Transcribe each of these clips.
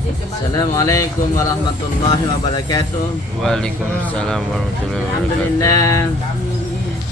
Assalamualaikum warahmatullahi wabarakatuh. Waalaikumsalam warahmatullahi wabarakatuh. Alhamdulillah.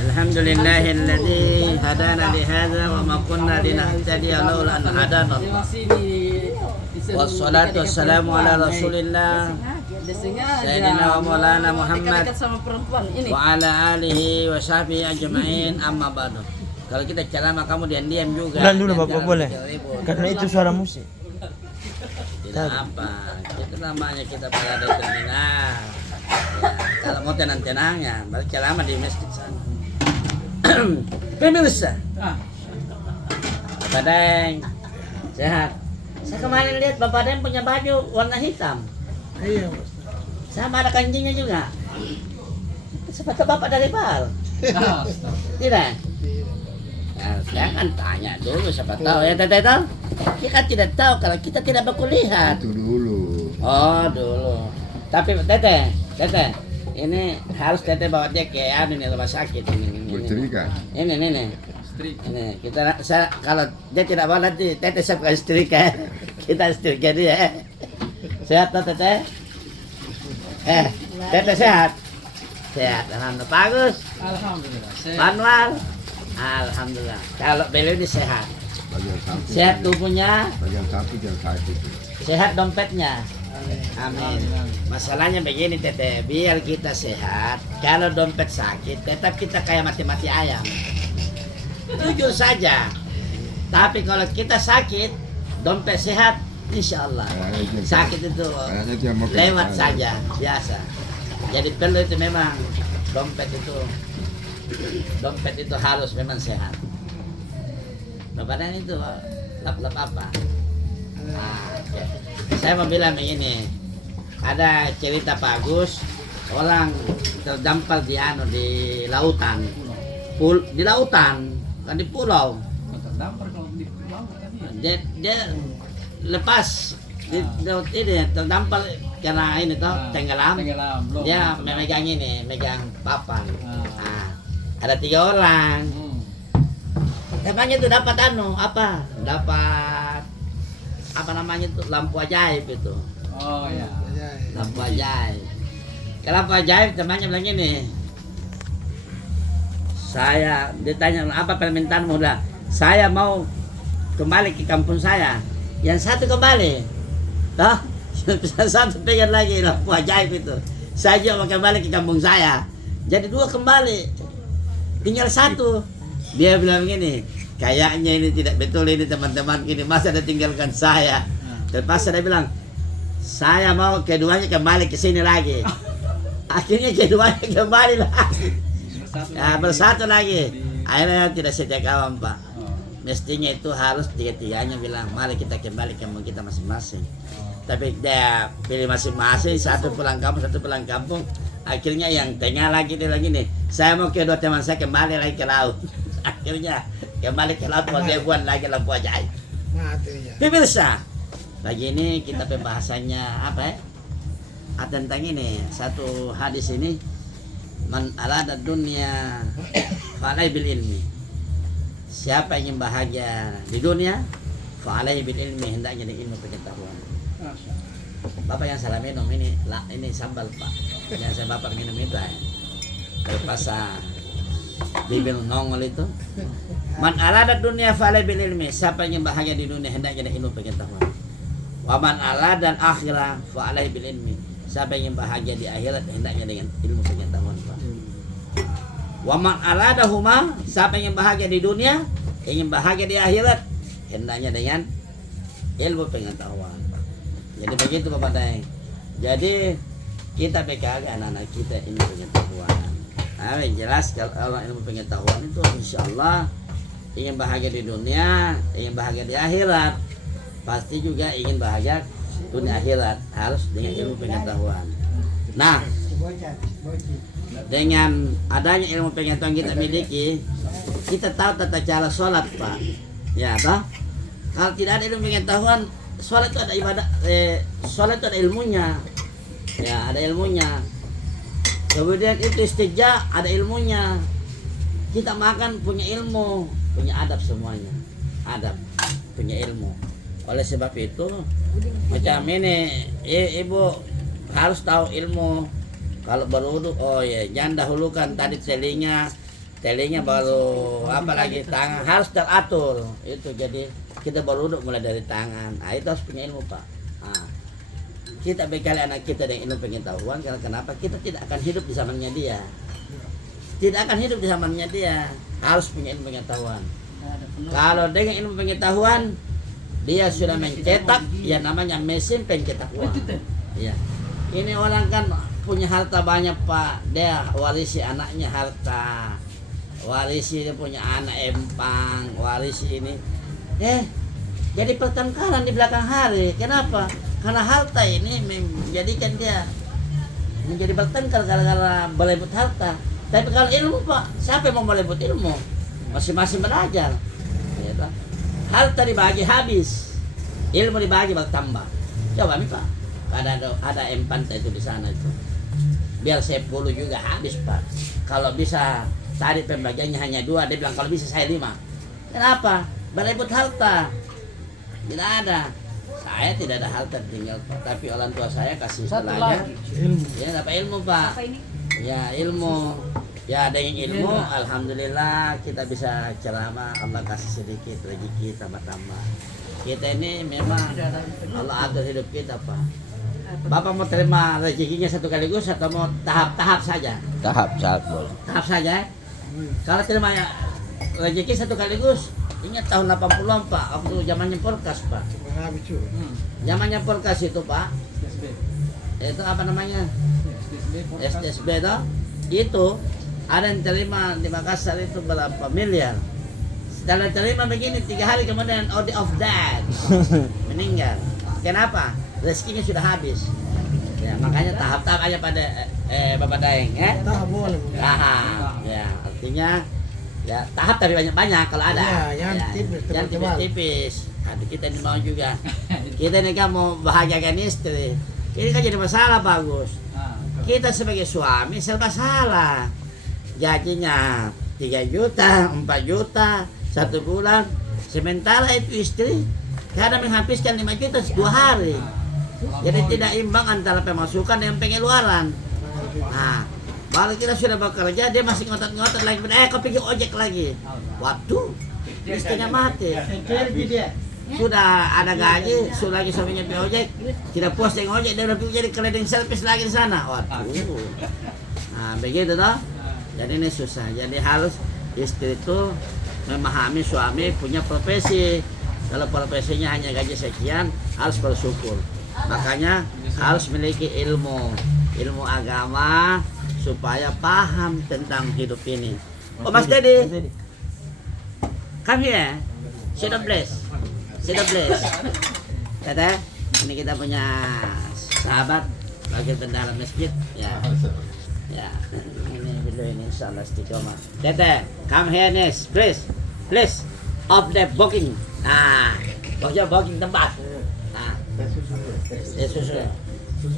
Alhamdulillahilladzi hadana li hadza wa ma kunna linahtadiya laula an hadana Allah. Wassalatu wassalamu ala Rasulillah Sayyidina wa Maulana Muhammad wa ala alihi wa sahbihi ajma'in, amma ba'du. Kalau kita ceramah kamu diam-diam juga. Pelan dulu Bapak boleh. Karena itu suara musik. Tidak apa, itu namanya kita berada di terminal. Ya, kalau mau tenang-tenangnya, baru ceramah di masjid sana. Pemirsa, Bapak Deng, sehat. Saya kemarin lihat Bapak Deng punya baju warna hitam. Iya, Sama ada kancingnya juga. Sepatu Bapak dari Bal. Tidak? Nah, saya kan tanya dulu, siapa tahu ya Teteh tahu? Kita kan tidak tahu kalau kita tidak berkuliah. Itu dulu. Oh dulu. Tapi Teteh, ini harus Teteh bawa dia ke ini rumah sakit ini. Bercerita. Ini. Kalau dia tidak mau nanti Teteh saya bukan setrika. Kita setrika dia. Sehat toh Teteh? Teteh sehat? Sehat, alhamdulillah. Bagus. Alhamdulillah. Manual. Alhamdulillah. Kalau beliau ini sehat. Bagian samping. Sehat tubuhnya, Bagian samping yang sakit. sehat dompetnya. Amin. Masalahnya begini Teteh, biar kita sehat, kalau dompet sakit, tetap kita kayak mati-mati ayam. Jujur saja. Tapi kalau kita sakit, dompet sehat, insya Allah. Sakit itu lewat saja, biasa. Jadi perlu itu memang dompet itu harus memang sehat. Bapak itu lap-lap apa? Nah, okay. Saya mau bilang begini, ada cerita bagus, orang terdampar di lautan, di lautan, kan di pulau. Terdampar kalau di laut kan ya. Dia lepas di laut ini terdampar karena ini toh tenggelam. Belum. Dia megang papan. Nah, ada 3 orang. Temanya itu dapat apa namanya itu, lampu ajaib itu. Oh ya. Lampu ajaib. Kalau lampu ajaib temannya bilang gini, saya ditanya apa permintaanmu, udah saya mau kembali ke kampung saya. Yang satu kembali, toh yang satu pengen lagi lampu ajaib itu. Saya juga mau kembali ke kampung saya. Jadi 2 kembali, tinggal 1. Dia bilang gini, kayaknya ini tidak betul ini teman-teman gini, masa ada tinggalkan saya. Terpaksa dia bilang, saya mau keduanya kembali ke sini lagi. Akhirnya keduanya kembali lagi. Bersatu lagi. Akhirnya tidak setia kawan Pak. Mestinya itu harus 3-3-nya bilang, mari kita kembali ke kampung kita masing-masing. Tapi dia pilih masing-masing, satu pulang kampung. Akhirnya yang tengah lagi dia lagi nih, saya mau kedua teman saya kembali lagi ke laut. Akhirnya kembali ke laut, mau dia buat lagi lampu ajaib. Pemirsa, pagi ini kita pembahasannya apa ya? Tentang ini satu hadis ini, man arada dunya fa'alai bil ilmi. Siapa yang ingin bahagia di dunia, fa'alai bil ilmi, hendaknya di ilmu pengetahuan. Bapak yang salah minum ini sambal Pak. Yang saya Bapak minum itu ya. Terpaksa bibir nongol itu. Man arada dunia fa'alai bil ilmi. Siapa yang bahagia di dunia hendaknya ada ilmu pengetahuan. Wa man arada akhirah fa'alai bil ilmi. Siapa yang bahagia di akhirat hendaknya dengan ilmu pengetahuan Pak. Wa man arada huma, siapa yang bahagia di dunia, ingin bahagia di akhirat hendaknya dengan ilmu pengetahuan. Jadi begitu Bapak Daeng. Jadi kita pegang anak-anak kita ilmu pengetahuan. Nah, jelas kalau ilmu pengetahuan itu insya Allah ingin bahagia di dunia, ingin bahagia di akhirat, pasti juga ingin bahagia dunia akhirat, harus dengan ilmu pengetahuan. Nah, dengan adanya ilmu pengetahuan kita miliki, kita tahu tata cara sholat Pak. Ya toh? Kalau tidak ada ilmu pengetahuan, sholat itu ada ibadah, sholat itu ada ilmunya. Ya, ada ilmunya. Kemudian itu istijah ada ilmunya. Kita makan punya ilmu, punya adab semuanya. Adab, punya ilmu. Oleh sebab itu Macam ini, ibu harus tahu ilmu. Kalau berwudu, oh ya, jangan dahulukan tadi telinga baru apa lagi tangan harus teratur. Itu jadi kita berwudu mulai dari tangan. Nah, itu harus punya ilmu, Pak. Nah, kita bekali anak kita dengan ilmu pengetahuan, karena kenapa? Kita tidak akan hidup di zamannya dia. Tidak akan hidup di zamannya dia. Harus punya ilmu pengetahuan. Kalau dengan ilmu pengetahuan, dia sudah mencetak, ya namanya mesin pencetak uang. Ya. Ini orang kan punya harta banyak, Pak. Dia warisi anaknya harta. Warisi dia punya anak empang, warisi ini. Jadi pertengkaran di belakang hari. Kenapa? Karena harta ini menjadikan dia menjadi bertengkar gara-gara berebut harta. Tapi kalau ilmu, Pak, siapa yang mau berebut ilmu? Masing-masing belajar. Ya, Pak. Harta dibagi habis, ilmu dibagi bertambah. Coba nih, Pak, ada empan itu di sana itu. Biar 10 juga habis, Pak. Kalau bisa tadi pembagiannya hanya 2, dia bilang kalau bisa saya 5. Kenapa? Berebut harta. Tidak ada. Saya tidak ada harta tinggal, Pak. Tapi orang tua saya kasih belajar. Ya, dapat ilmu, Pak. Ya, ilmu. Ya, dengan ilmu, alhamdulillah kita bisa ceramah. Allah kasih sedikit rezeki tambah-tambah. Kita ini memang Allah atur hidup kita, Pak. Bapak mau terima rezekinya satu kaligus atau mau tahap-tahap saja? Tahap. Tahap saja. Kalau terima ya rezeki satu kaligus, ingat tahun 80-an, Pak, waktu zamannya Polkas, Pak. Zamannya Polkas itu, Pak. Itu apa namanya? SDSB itu. Itu ada yang terima di Makassar itu berapa miliar. Setelah terima begini 3 hari kemudian out of death, meninggal. Kenapa? Rezekinya sudah habis. Ya, makanya tahap-tahap aja pada Bapak Daeng, Tahap boleh. Tahap. Ya, artinya ya tahap tapi banyak-banyak kalau ada. Ya, jangan tipis, jangan tebal-tebal. tipis-tipis. Aduh, kita ini mau juga. Kita ini kan mau bahagiakan istri. Ini kan jadi masalah bagus. Kita sebagai suami serba salah. Gajinya 3 juta, 4 juta, 1 bulan. Sementara itu istri kadang menghabiskan 5 juta 2 hari. Jadi tidak imbang antara pemasukan dengan pengeluaran. Nah, baru kita sudah bekerja, dia masih ngotot-ngotot lagi. Kau pergi ojek lagi. Waduh, istrinya mati. Sudah ada gaji, sudah lagi suaminya pergi ojek. Tidak puas dengan ojek, dia udah pergi jadi keliling servis lagi di sana. Waduh. Nah, begitu toh. Jadi ini susah. Jadi harus istri itu memahami suami punya profesi. Kalau profesinya hanya gaji sekian, harus bersyukur. Makanya harus memiliki ilmu agama supaya paham tentang hidup ini. Oh, Mas Dedi, come here. Sit down, please. Tete, ini kita punya sahabat bagi bendahara masjid. Ya. Ini insyaallah istiqomah. Tete, come here, Nes, please. Off the booking. Nah, booking tempat. Nah, susu.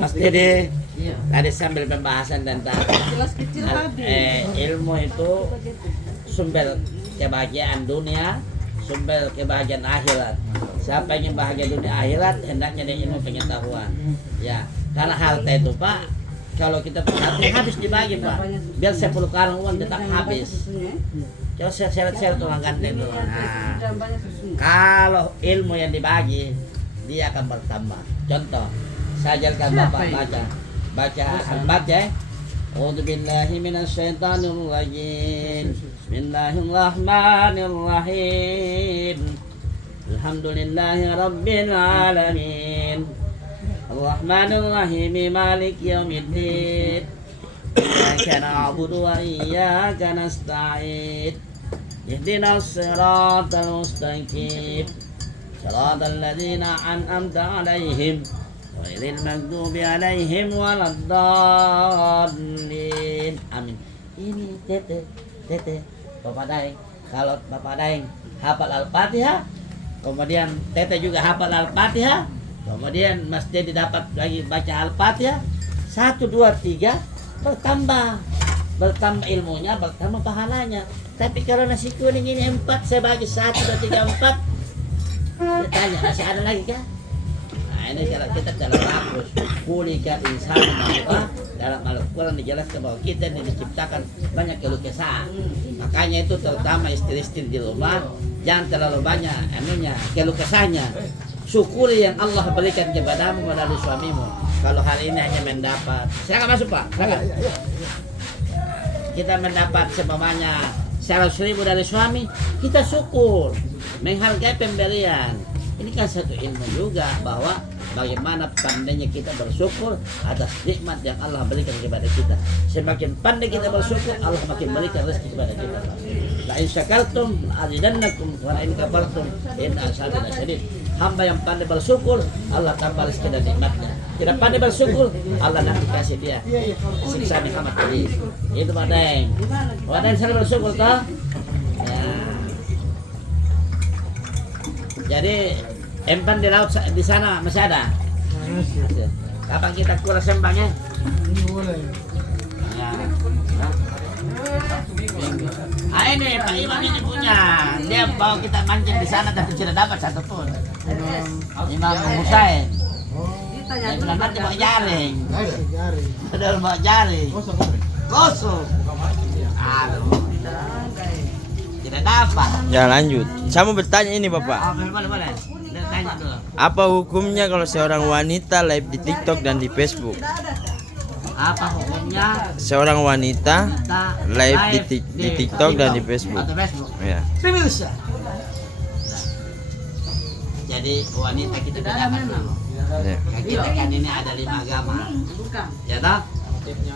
Mas Dede, tadi sambil pembahasan tentang ilmu itu sumber kebahagiaan dunia, sumber kebahagiaan akhirat. Siapa yang ingin bahagia dunia akhirat, hendaknya dengan ilmu pengetahuan. Ya, karena harta itu, Pak, kalau kita perhatikan habis dibagi, Pak. Biar 10 karung uang tetap habis. Coba seret-seret orang ganteng itu. Nah, kalau ilmu yang dibagi, dia akan bertambah. Contoh, saya ajarkan Bapak baca Al-Fatihah. A'udzu billahi minasyaitonir rajim. Bismillahirrahmanirrahim. Alhamdulillahi rabbil alamin. Ar-Rahmanir-Rahim, Maliki Yaumiddin. Iyyaka na'budu wa iyyaka nasta'in. Ihdinas siratal mustaqim. Siratal ladzina an'amta 'alaihim ghairil maghdubi 'alaihim waladdallin. Amin. Ini Tete, Bapak Daeng. Kalau Bapak Daeng hafal Al-Fatihah, kemudian Tete juga hafal Al-Fatihah, kemudian Mas Dedi dapat lagi baca Al-Fatihah, 1, 2, 3 bertambah ilmunya, bertambah pahalanya. Tapi kalau nasi kuning ini 4, saya bagi 1, 2, 3, 4. Dia tanya, masih ada lagi kah? Nah, ini kalau kita dalam hapus kulikan insan bahwa dalam Al-Quran dijelaskan bahwa kita ini diciptakan banyak keluh kesah. Makanya itu terutama istri-istri di rumah jangan terlalu banyak keluh kesahnya. Syukuri yang Allah berikan kepadamu melalui suamimu. Kalau hari ini hanya mendapat, silakan masuk Pak, silakan. Kita mendapat semuanya 100.000 dari suami, kita syukur, menghargai pemberian. Ini kan satu ilmu juga bahwa bagaimana pandainya kita bersyukur atas nikmat yang Allah berikan kepada kita. Semakin pandai kita bersyukur, Allah makin berikan rezeki kepada kita. La in syakartum azidannakum wa la in kafartum inna azabi lasyadid. Hamba yang pandai bersyukur, Allah tambah rezeki dan nikmatnya. Tidak pandai bersyukur, Allah nanti kasih dia siksa yang amat pedih. Itu Wadeng. Wadeng selalu bersyukur toh? Ya. Jadi empan di laut di sana masih ada. Kapan kita kurang sembangnya? Ya. Ah ini Pak Imam ini punya. Dia bawa kita mancing di sana tapi tidak dapat satu pun. Imam Musaid. Yang bilang nanti bawa jaring. Padahal bawa jaring. Kosong. Aduh. Tidak dapat. Ya lanjut. Saya mau bertanya ini Bapak. Oh, boleh. Tanya dulu. Apa hukumnya kalau seorang wanita live di TikTok dan di Facebook? Apa hukumnya? Seorang wanita live di TikTok dan di Facebook. Atau Facebook. Ya. Pemirsa. Jadi wanita kita bedakan dulu. Ya. Kita kan ini ada 5 agama. Ya toh?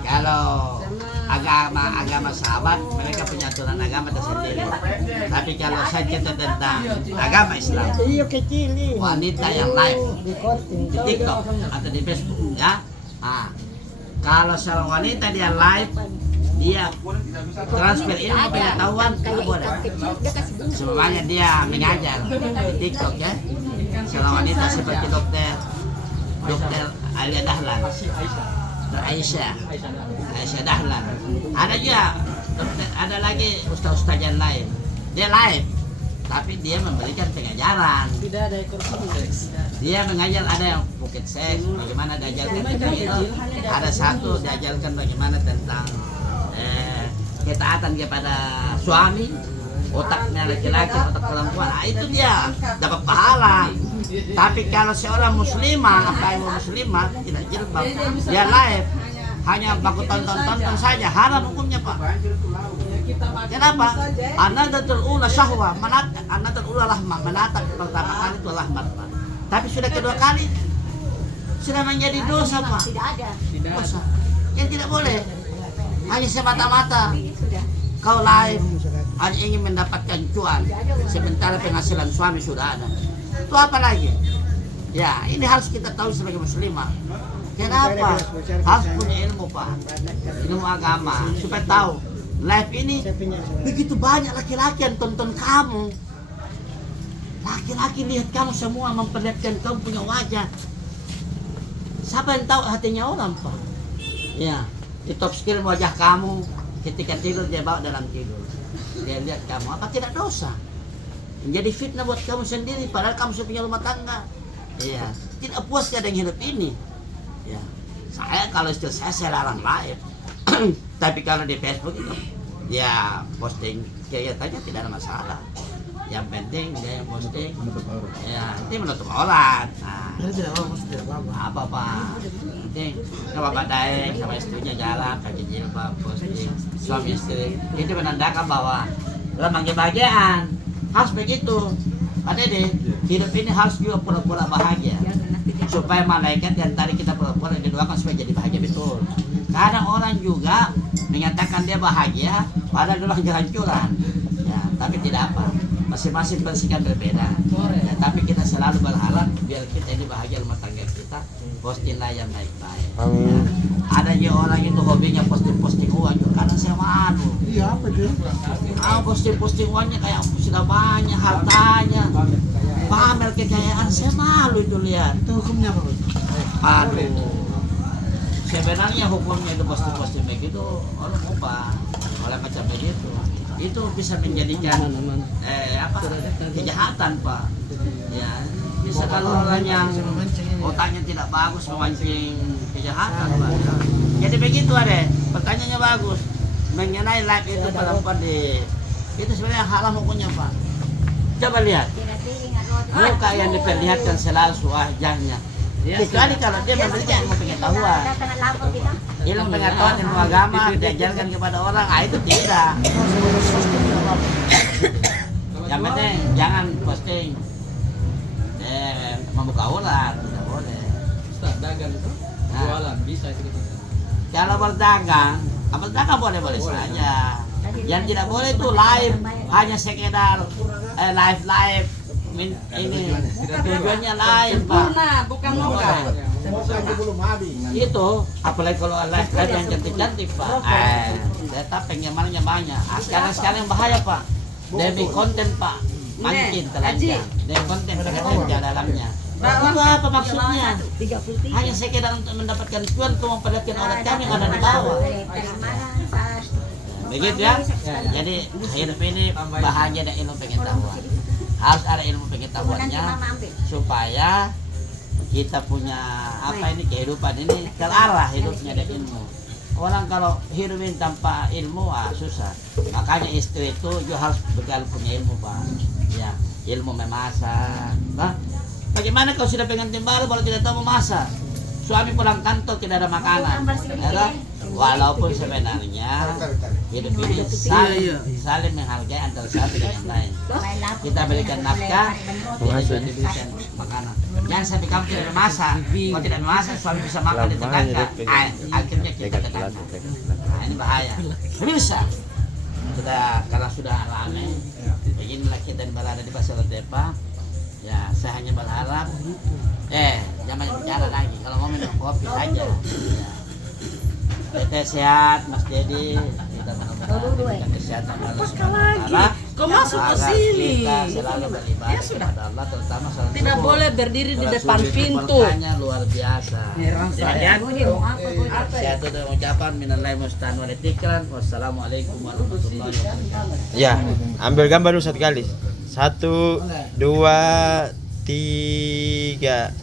Kalau agama sahabat mereka punya aturan agama tersendiri. Tapi kalau saya cerita tentang agama Islam, wanita yang live di TikTok atau di Facebook, ya. Kalau seorang wanita dia live, dia transfer ilmu pengetahuan, nggak boleh. Semuanya dia mengajar di TikTok ya. Seorang wanita seperti dokter Alia Dahlan. Aisyah Dahlan. Ada juga ada lagi ustaz-ustaz yang lain. Dia live, tapi dia memberikan pengajaran. Tidak ada dia mengajar, ada yang bukit seks, bagaimana diajarkan tentang itu. Ada satu diajarkan bagaimana tentang ketaatan kepada suami, otaknya laki-laki, otak perempuan. Itu dia dapat pahala. Tapi kalau seorang muslimah, tidak jilbab, dia live, hanya baku tonton saja, haram hukumnya Pak. Kenapa? Anadatul ula syahwa, anadatul ula lahmah, menatap pertama kali itu lahmat Pak. Tapi sudah kedua kali, sudah menjadi dosa Pak. Dosa. Yang tidak boleh. Hanya semata-mata kau live, hanya ingin mendapatkan cuan, sementara penghasilan suami sudah ada. Itu apa lagi? Ya, ini harus kita tahu sebagai muslimah. Kenapa? Harus punya ilmu Pak, ilmu agama, supaya tahu live ini begitu banyak laki-laki yang tonton kamu. Laki-laki lihat kamu semua memperlihatkan kamu punya wajah. Siapa yang tahu hatinya orang Pak? Ya, di top skill wajah kamu ketika tidur dia bawa dalam tidur. Dia lihat kamu, apa tidak dosa? Menjadi fitnah buat kamu sendiri, padahal kamu sudah punya rumah tangga. Iya, tidak puas kadang hidup ini. Ya, saya kalau istri saya larang live. Tapi kalau di Facebook itu, ya posting kegiatannya tidak ada masalah. Yang penting dia yang posting, ya itu menutup aurat. Nah, apa Pak? Penting kalau Bapak Daeng sama istrinya jalan pakai jilbab, posting suami istri, itu menandakan bahwa dalam kebahagiaan. Harus begitu, Pak Dede. Hidup ini harus juga pura-pura bahagia, supaya malaikat yang tadi kita pura-pura didoakan supaya jadi bahagia betul. Kadang orang juga menyatakan dia bahagia, padahal dalam kehancuran. Ya, tapi tidak apa. Masing-masing bersikap berbeda. Ya, tapi kita selalu berharap biar kita ini bahagia rumah tangga kita. Postinglah yang baik-baik. Ya. Ada juga orang itu hobinya posting uang. Kadang saya malu. Iya, apa dia? Posting uangnya kayak sudah banyak hartanya. Pamer kekayaan, saya malu itu lihat. Itu hukumnya apa? Aduh. Sebenarnya hukumnya itu posting begitu orang ubah oleh macam begitu. Itu bisa menjadikan kejahatan Pak. Ya, bisa kalau orang yang otaknya tidak bagus, memancing kejahatan, Pak. Jadi begitu ada, pertanyaannya bagus. Mengenai live itu perempuan itu sebenarnya haram hukumnya, Pak. Coba lihat. Muka yang diperlihatkan selalu wajahnya. Kecuali kalau dia memiliki ilmu pengetahuan. Ilmu pengetahuan, ilmu agama diajarkan kepada orang, itu tidak. Yang penting jangan posting membuka orang, tidak boleh. Ustaz, dagang itu jualan bisa itu kita. Kalau berdagang boleh saja. Yang tidak boleh itu live, hanya sekedar live ini tujuannya lain, Pak. Bukan moga. Itu apalagi kalau live yang cantik-cantik, Pak. Tetap penggemarnya banyak. Sekarang bahaya, Pak. Demi konten, Pak. Mancing telanjang. Demi konten telanjang dalamnya. Itu apa maksudnya? Hanya sekedar untuk mendapatkan cuan untuk memperlihatkan aurat kami yang ada di bawah. Begitu ya. Jadi hidup ini bahagia dan ilmu pengetahuan. Harus ada ilmu pengetahuannya supaya kita punya kehidupan ini terarah hidupnya dan ilmu. Orang kalau hidupin tanpa ilmu susah. Makanya istri itu juga harus bekal punya ilmu, Pak. Ya, ilmu memasak. Nah, bagaimana kalau sudah pengantin baru kalau tidak tahu memasak? Suami pulang kantor tidak ada makanan. Ya, walaupun sebenarnya hidup ini saling menghargai antara satu dengan lain. Kita berikan nafkah, kita berikan makanan. Jangan sampai kamu tidak memasak, kalau tidak memasak suami bisa makan di tetangga. Akhirnya kita tetangga. Nah, ini bahaya. Bisa. Karena sudah ramai, beginilah kita berada di Pasar Tepa. Ya, saya hanya berharap, jangan bicara lagi. Kalau mau minum kopi saja. Ya. Teteh sehat, Mas Dedi. Kita mendoakan kesehatan Allah Subhanahu wa taala. Kau masuk ke sini. Kita selalu beribadah Ya sudah. kepada Allah, terutama salat Tidak subuh. boleh berdiri di Salat depan subuh itu pintu. berkahnya luar biasa. Demikian. Saya tutup ucapan minallahi musta'an wal tikran. Wassalamualaikum warahmatullahi wabarakatuh. Ya, ambil gambar dulu satu kali. 1, 2, 3.